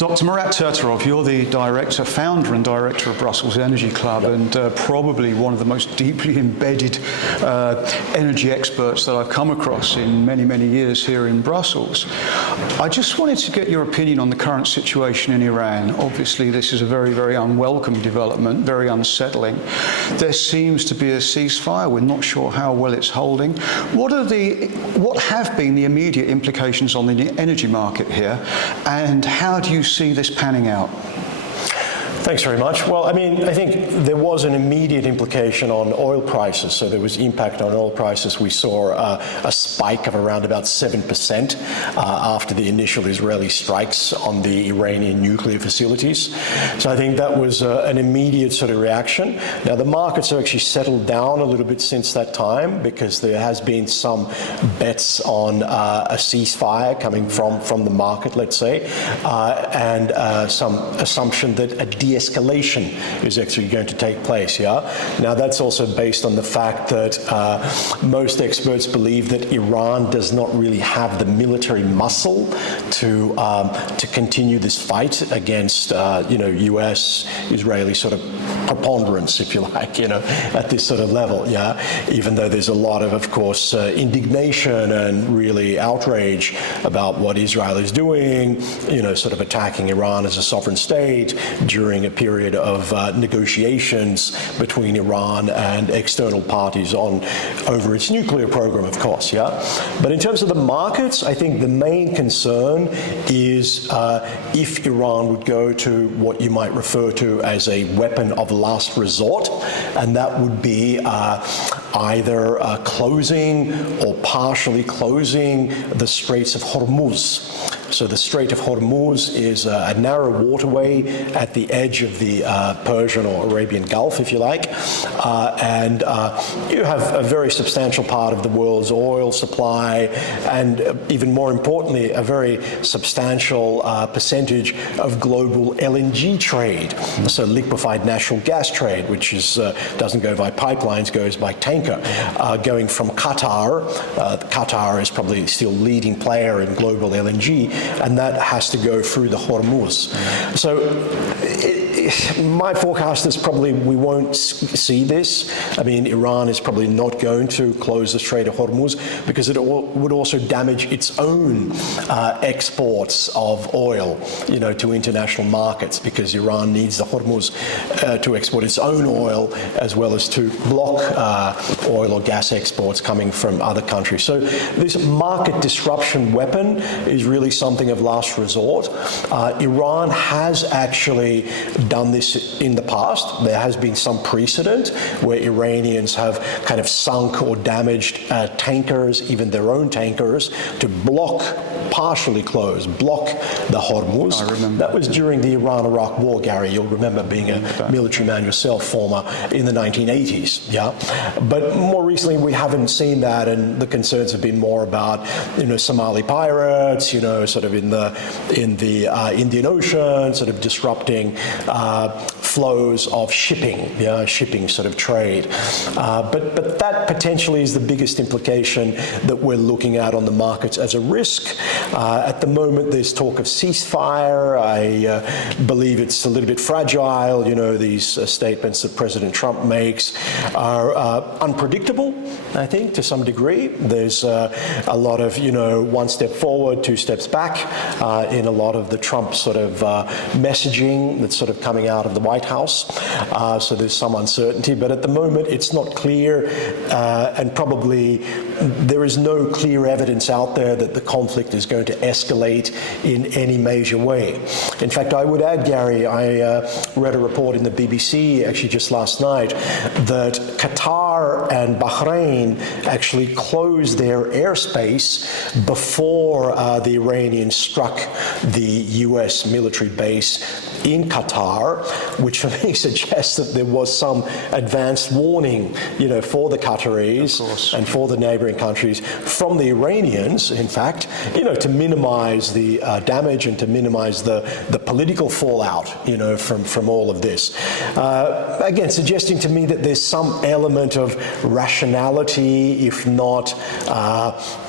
Dr Morat Tertarov, you're the founder and director of Brussels Energy Club, and probably one of the most deeply embedded energy experts that I've come across in many, many years here in Brussels. I just wanted to get your opinion on the current situation in Iran. Obviously, this is a very, very unwelcome development, very unsettling. There seems to be a ceasefire. We're not sure how well it's holding. What have been the immediate implications on the energy market here, and how do you see this panning out? Thanks very much. Well, I mean, I think there was an immediate implication on oil prices. So there was impact on oil prices. We saw a spike of around about 7% after the initial Israeli strikes on the Iranian nuclear facilities. So I think that was an immediate sort of reaction. Now, the markets have actually settled down a little bit since that time because there has been some bets on a ceasefire coming from the market, let's say, and some assumption that a de-escalation is actually going to take place, Now, that's also based on the fact that most experts believe that Iran does not really have the military muscle to continue this fight against, U.S., Israeli sort of preponderance, if you like, at this sort of level, even though there's a lot of course, indignation and really outrage about what Israel is doing, sort of attacking Iran as a sovereign state during a period of negotiations between Iran and external parties over its nuclear program, of course, But in terms of the markets, I think the main concern is if Iran would go to what you might refer to as a weapon of last resort, and that would be either closing or partially closing the Straits of Hormuz. So the Strait of Hormuz is a narrow waterway at the edge of the Persian or Arabian Gulf, if you like, and you have a very substantial part of the world's oil supply, and even more importantly, a very substantial percentage of global LNG trade, so liquefied natural gas trade, which doesn't go by pipelines, goes by tanker, going from Qatar. Qatar is probably still leading player in global LNG, and that has to go through the Hormuz. So my forecast is probably we won't see this. I mean, Iran is probably not going to close the Strait of Hormuz because it would also damage its own exports of oil, to international markets, because Iran needs the Hormuz to export its own oil as well as to block oil or gas exports coming from other countries. So this market disruption weapon is really something of last resort. Iran has actually done this in the past. There has been some precedent where Iranians have kind of sunk or damaged tankers, even their own tankers, to partially block the Hormuz. I remember. That was during the Iran-Iraq War, Gary. You'll remember being a military man yourself, former, in the 1980s, But more recently, we haven't seen that, and the concerns have been more about, Somali pirates, sort of in the Indian Ocean, sort of disrupting flows of shipping sort of trade. But that potentially is the biggest implication that we're looking at on the markets as a risk. At the moment, there's talk of ceasefire. I believe it's a little bit fragile. These statements that President Trump makes are unpredictable, I think, to some degree. There's a lot of, one step forward, two steps back in a lot of the Trump sort of messaging that's sort of coming out of the White House. So there's some uncertainty. But at the moment, it's not clear, and probably there is no clear evidence out there that the conflict is going to escalate in any major way. In fact, I would add, Gary, I read a report in the BBC actually just last night that Qatar and Bahrain actually closed their airspace before the Iranians struck the U.S. military base in Qatar, which for me suggests that there was some advanced warning, for the Qataris and for the neighboring countries from the Iranians, in fact, to minimize the damage and to minimize the political fallout, from all of this. Again, suggesting to me that there's some element of rationality, if not,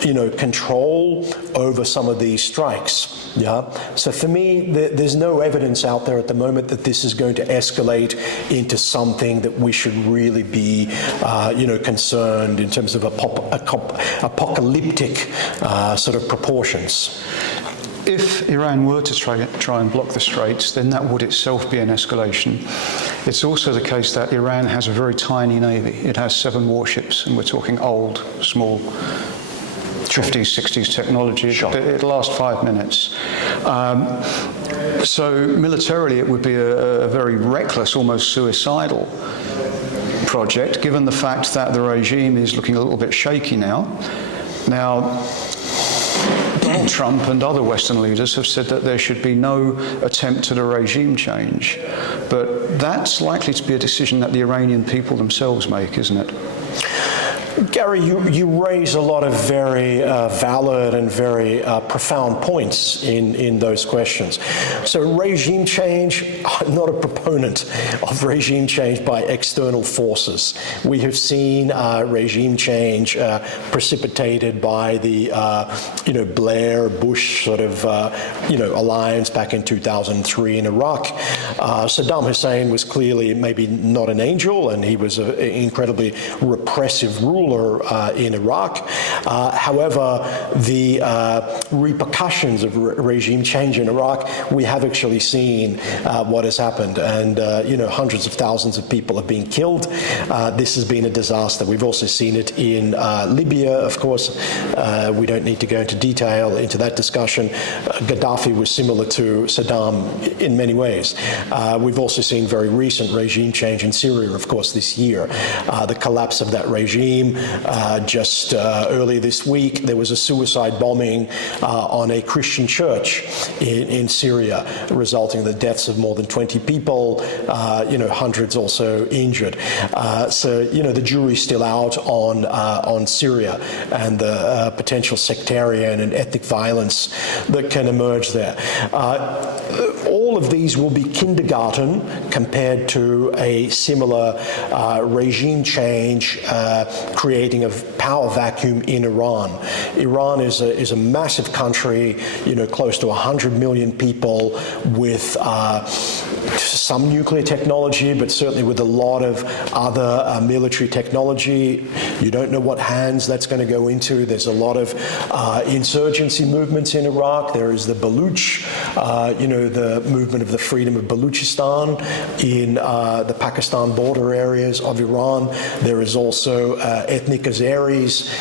control over some of these strikes. Yeah. So for me, there's no evidence out there at the moment that this is going to escalate into something that we should really be, concerned in terms of apocalyptic sort of proportions. If Iran were to try and block the Straits, then that would itself be an escalation. It's also the case that Iran has a very tiny navy. It has 7 warships, and we're talking old, small, 50s, 60s technology. Sure. It'll last 5 minutes. So militarily, it would be a very reckless, almost suicidal project, given the fact that the regime is looking a little bit shaky now. Now, Donald Trump and other Western leaders have said that there should be no attempt at a regime change. But that's likely to be a decision that the Iranian people themselves make, isn't it? Gary, you raise a lot of very valid and very profound points in those questions. So regime change, I'm not a proponent of regime change by external forces. We have seen regime change precipitated by the Blair-Bush sort of alliance back in 2003 in Iraq. Saddam Hussein was clearly maybe not an angel, and he was an incredibly repressive ruler in Iraq. However, the repercussions of regime change in Iraq, we have actually seen what has happened, and hundreds of thousands of people have been killed. This has been a disaster. We've also seen it in Libya, of course. We don't need to go into detail into that discussion. Gaddafi was similar to Saddam in many ways. We've also seen very recent regime change in Syria, of course, this year. The collapse of that regime. Just earlier this week, there was a suicide bombing on a Christian church in Syria, resulting in the deaths of more than 20 people, hundreds also injured. So, the jury's still out on Syria and the potential sectarian and ethnic violence that can emerge there. All of these will be kindergarten compared to a similar regime change creating a power vacuum in Iran. Iran is a massive country, close to 100 million people with some nuclear technology, but certainly with a lot of other military technology. You don't know what hands that's going to go into. There's a lot of insurgency movements in Iraq. There is the Baluch, the movement of the freedom of Baluchistan in the Pakistan border areas of Iran. There is also ethnic Azeris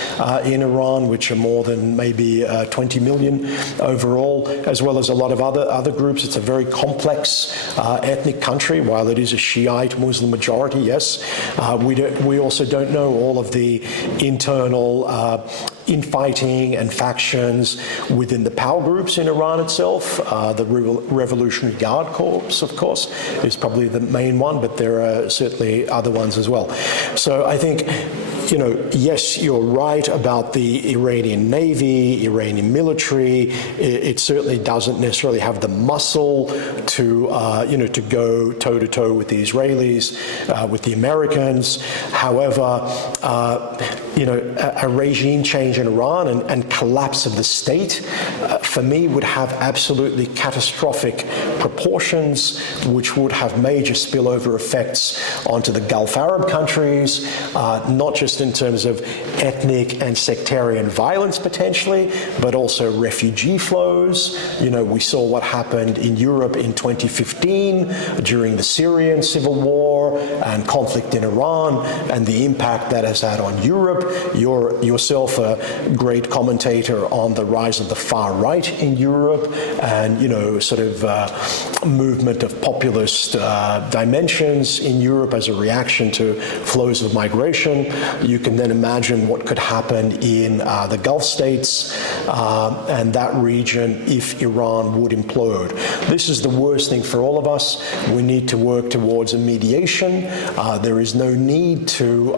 in Iran, which are more than maybe 20 million overall, as well as a lot of other groups. It's a very complex ethnic country. While it is a Shiite Muslim majority, yes, we also don't know all of the internal infighting and factions within the power groups in Iran itself. The Revolutionary Guard Corps, of course, is probably the main one, but there are certainly other ones as well. So I think, yes, you're right about the Iranian Navy, Iranian military. It certainly doesn't necessarily have the muscle to go toe-to-toe with the Israelis, with the Americans. However, a regime change in Iran and collapse of the state, for me, would have absolutely catastrophic proportions, which would have major spillover effects onto the Gulf Arab countries, not just in terms of ethnic and sectarian violence potentially, but also refugee flows. We saw what happened in Europe in 2015 during the Syrian civil war and conflict in Iran, and the impact that has had on Europe. You're yourself a great commentator on the rise of the far right in Europe and, sort of movement of populist dimensions in Europe as a reaction to flows of migration. You can then imagine what could happen in the Gulf states and that region if Iran would implode. This is the worst thing for all of us. We need to work towards a mediation. There is no need to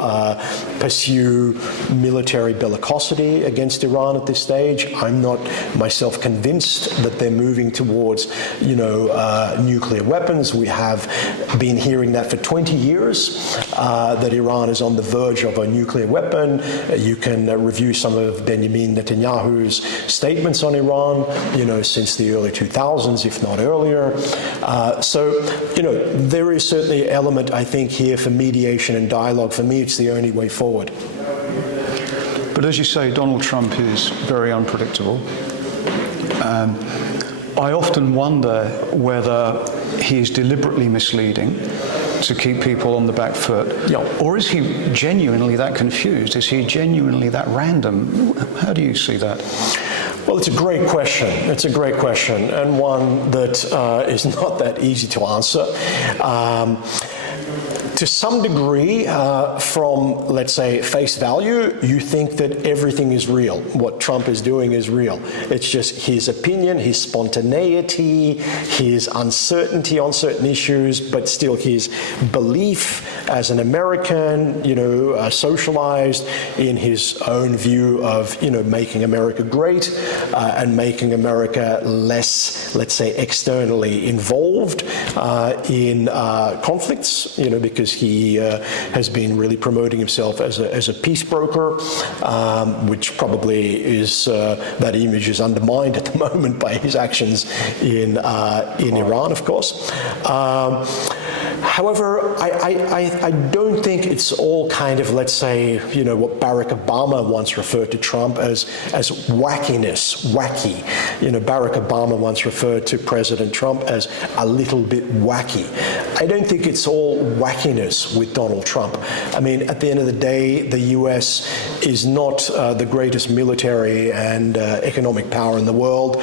pursue military bellicosity against Iran at this stage. I'm not myself convinced that they're moving towards, nuclear weapons. We have been hearing that for 20 years, that Iran is on the verge of a nuclear weapon. You can review some of Benjamin Netanyahu's statements on Iran, since the early 2000s, if not earlier. There is certainly an element, I think, here for mediation and dialogue. For me, it's the only way forward. But as you say, Donald Trump is very unpredictable. I often wonder whether he is deliberately misleading to keep people on the back foot, or is he genuinely that confused? Is he genuinely that random? How do you see that? Well, it's a great question. It's a great question, and one that is not that easy to answer. To some degree, from, let's say, face value, you think that everything is real. What Trump is doing is real. It's just his opinion, his spontaneity, his uncertainty on certain issues, but still his belief as an American, socialized in his own view of, making America great and making America less, let's say, externally involved in conflicts, because he has been really promoting himself as a peace broker, which probably is, that image is undermined at the moment by his actions in Iran, of course. However, I don't think it's all kind of, let's say, what Barack Obama once referred to Trump as wackiness, wacky. Barack Obama once referred to President Trump as a little bit wacky. I don't think it's all wackiness with Donald Trump. I mean, at the end of the day, the US is not the greatest military and economic power in the world,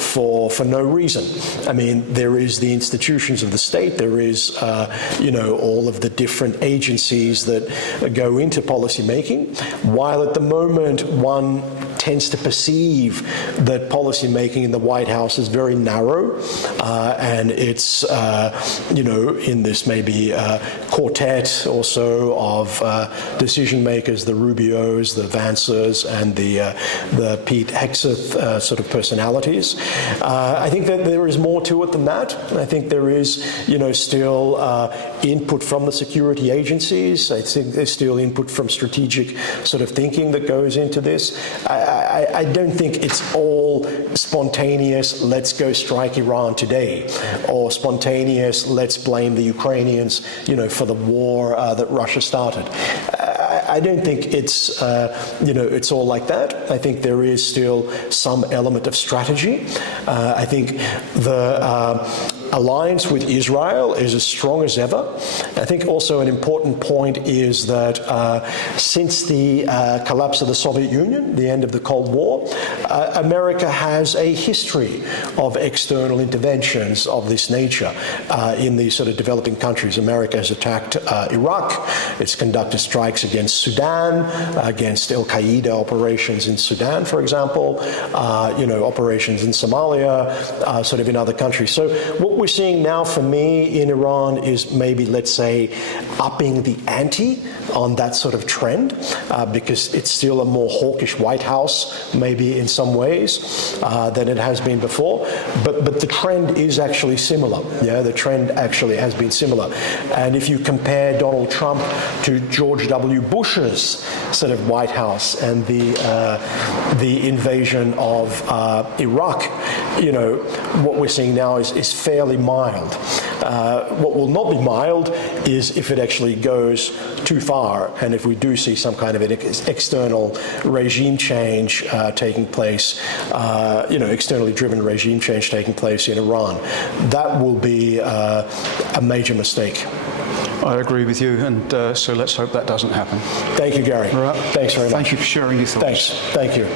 for no reason. I mean, there is the institutions of the state. There is, all of the different agencies that go into policy making, while at the moment one tends to perceive that policy making in the White House is very narrow, and it's, in this maybe quartet or so of decision makers, the Rubios, the Vances, and the Pete Hegseth sort of personalities. I think that there is more to it than that. I think there is, still input from the security agencies. I think there's still input from strategic sort of thinking that goes into this. I don't think it's all spontaneous, let's go strike Iran today, or spontaneous, let's blame the Ukrainians, for the war that Russia started. I don't think it's, it's all like that. I think there is still some element of strategy. I think the alliance with Israel is as strong as ever. I think also an important point is that since the collapse of the Soviet Union, the end of the Cold War, America has a history of external interventions of this nature in these sort of developing countries. America has attacked Iraq. It's conducted strikes against Sudan, against Al-Qaeda operations in Sudan, for example, operations in Somalia, sort of in other countries. So what we're seeing now for me in Iran is maybe, let's say, upping the ante on that sort of trend, because it's still a more hawkish White House, maybe in some ways, than it has been before. But the trend is actually similar. Yeah, the trend actually has been similar. And if you compare Donald Trump to George W. Bush's sort of White House and the invasion of Iraq, what we're seeing now is fairly fairly mild. What will not be mild is if it actually goes too far, and if we do see some kind of an external regime change taking place, externally driven regime change taking place in Iran. That will be a major mistake. I agree with you, and so let's hope that doesn't happen. Thank you, Gary. Marat, thanks very much. Thank you for sharing your thoughts. Thanks. Thank you.